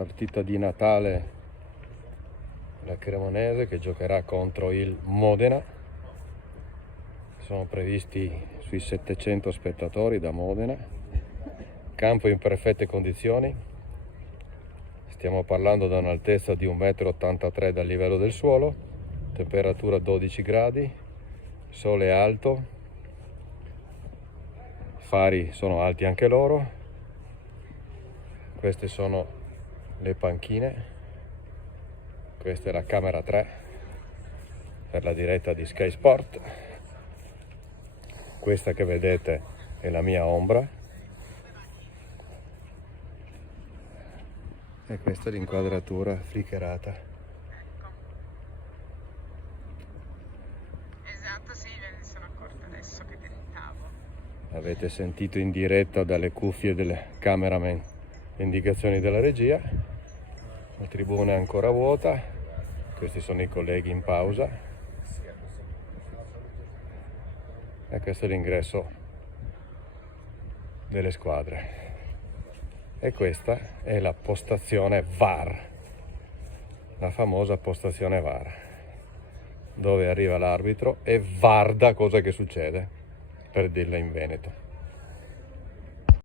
partita di Natale, la Cremonese che giocherà contro il Modena. Sono previsti sui 700 spettatori da Modena, campo in perfette condizioni, stiamo parlando da un'altezza di 1,83 m dal livello del suolo, temperatura 12 gradi, sole alto, fari sono alti anche loro. Queste sono le panchine, questa è la camera 3 per la diretta di Sky Sport, questa che vedete è la mia ombra e questa è l'inquadratura flickerata. Esatto, sì, me ne sono accorta adesso che tentavo. Avete sentito in diretta dalle cuffie del cameraman le indicazioni della regia. La tribuna è ancora vuota, questi sono i colleghi in pausa e questo è l'ingresso delle squadre e questa è la postazione VAR, la famosa postazione VAR, dove arriva l'arbitro e varda cosa che succede, per dirla in veneto.